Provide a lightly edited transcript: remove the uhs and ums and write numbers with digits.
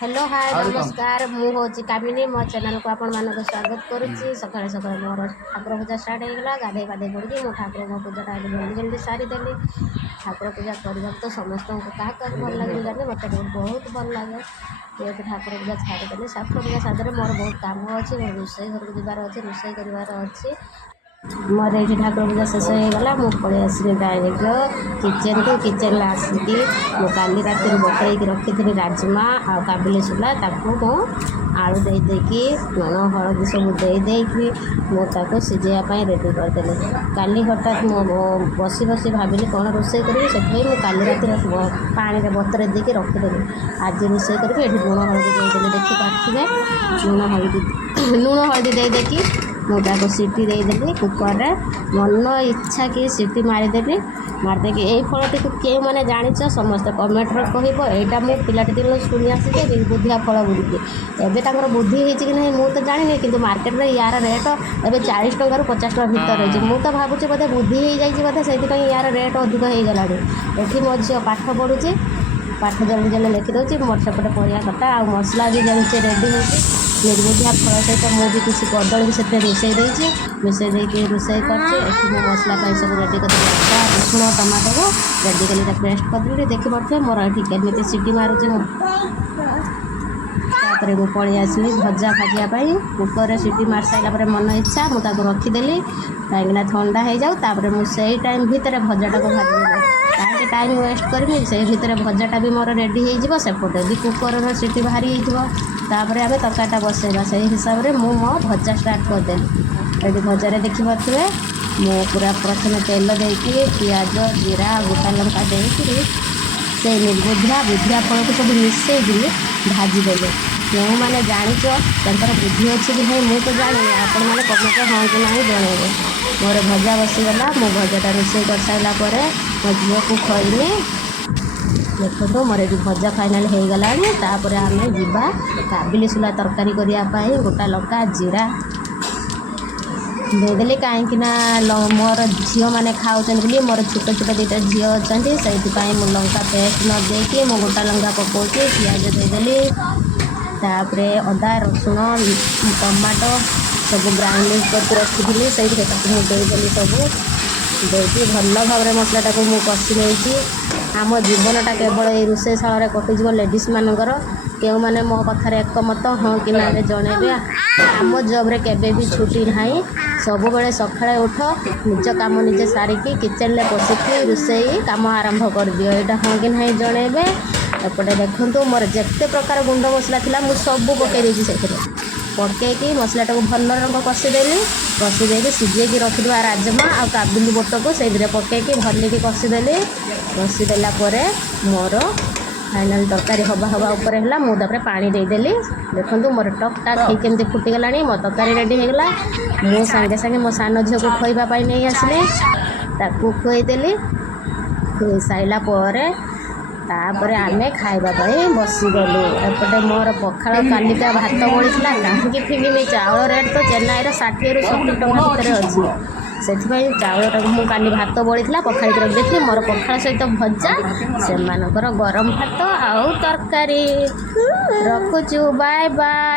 Hello hi नमस्कार मुझे कामिनी मो चैनल को आपण मानक स्वागत करुच्ची। सकाଳେ सकाଳେ मोर ठाकुर पूजा स्टार्ट होगा गाधे पाधे पड़ी मो ठाकुर मो पूजा जल्दी जल्दी सारीदेली। ठाकुर पूजा करने तो समस्त क्या भल लगे जाने मत बहुत भल लगे। ये ठाकुर पूजा छाड़देली ठाकुर पूजा सारे मोर बहुत कम अच्छे रोषे घर को जबार अच्छे रोषे करार अच्छे मोर ये ठाकुर पूजा शेष होगा मुझे पलि आसली डायरेक्ट किचेन को किचेन आसिक काली राति बतई रखी थी राजमा आ काबिली सोला ताकू आलू देकी लुण हलदी सब देकी मुझे सिझाई रेडी करदेली। काली हठात बसी बसी भाविली कौन रोषे करी से काली राति पानी में बतरे देकी रखीदेली। आज रोषे करी लुण हलदी देदेली देखिपे लुण हलदी देकी मुझे सीटी देदेली कुकर मन इच्छा कि सीटी मारिदेली मारिदेकी यही फलटी को किए मैंने जाच समस्त कमेंट कह यहाँ मुझे पिलाटी दिन शुणी आसी बुद्धिया फल बुझी एवं बुद्धि होती ना मुझे जानी कि मार्केट में यार रेट एवं 40 टंका रू 50 टंका भितर रही मुझे भावुँ बोधे बुद्धि हो जाए से यार रेट अधिक हो गला ये मो झी पाठ पढ़ुची पाठ जल्दी जल्दी लिखिदे मोर सेपटे परिया कटा आ मसला भी जल्दी रेडी हो निर्बुद्धिया फल सहित मुझे किसी कदली भी से रोषे मिसई देकी रोषे कर मसला सब रेडी कर रसुण टमाटो को रेडी कर पेस्ट करदेली देखिपे मोर ये केमी सीटी मारुचे तापर मुझे पलि आसली भजा भाजापी कुकर सीटी मार सारा मन इच्छा मुझे रखीदेली कहीं ठंडा हो जाऊ मुझे टाइम भितर भजाटा को भाजीदेली कहीं टाइम वेस्ट करी से भितर भजाटा भी मोर रेडी होपटे भी कुकर सीटी बाहरी होपर आम तरकारीटा बसैबा से हिसाब से मो भजा स्टार्ट करदेली। ये भजार देखिपे मु पूरा प्रथम तेल देकी पियाज जीरा गोटा लंका देकी से निर्बुद्धिया बुद्धिया फल को सब मिसई भाजीदेले जो मैंने जाच बुद्धि अच्छी कि नहीं मुझे तो जानी आपण मैंने कमेंट हाँ कि ना जनइबे। मोर भजा बसीगला मो भजाटा रोषे कर सारापर मो झील को खुआइली देखो मोर ये भजा फाइनाल हो गला तापर आम जा काबिली सोला तरकारी करने गोटा लंका जीरा देदेली कहीं मोर झील मैंने खाऊँ मोर छोट छोट दुटा झील अच्छा से लंका पेस्ट न देकी मो गोटा लंका पकाऊँगी पियाज देदेली तापर अदा रसुण टमाटो सब ग्राइंडिंग करके रखी से देदेली सब देकी भल भाव में मसलाटा को मुझे कषि नहीं आम जीवनटा केवल ये रोषे शाल कटिज लेडीज मानकर क्यों मैंने मो पाखे एकमत हाँ कि ना जनइबे। आम जब्रे केबे भी छुट्टी ना सब बेले सकाଳେ उठ निज काम निजे सारिकी किचेन में पशिकी रोषे काम आरंभ कर दियो यहाँ हाँ कि ना जनइबे। एपटे देखो मोर जिते प्रकार गुंड मसला था मुझे सब पकई से पकईकी मसलाटा को भल रंग कषिदेली सिझेकी रखिदा राजमा आ काबुली बोट को से पकईकी भलिकी कषिदेली कषिदेला मोर फाइनाल तरकारी हवा हवा उपर है मुझे पानी देदेली देखो मोर टक टाक केमती फुटीगला मो तरकारी रेडी होगला मु सांगे सांगे मो सान झील को खुआइबा नहीं आसली ताकू खुआईदेली खुई सारापर तापर आमे खाइबा बसीगलु। एपटे मोर पखाड़ कालिका भात बड़ा कहीं फिंगमी चाउल रेट तो चेन्नई 60 ରୁ 70 टंका भितर अच्छी से चाउलटा मुझे काली भात बड़ा पखाड़ी रख देखी मोर पखाड़ सहित भजा से गरम भात आउ तरकारी रखुचु बाय बाय।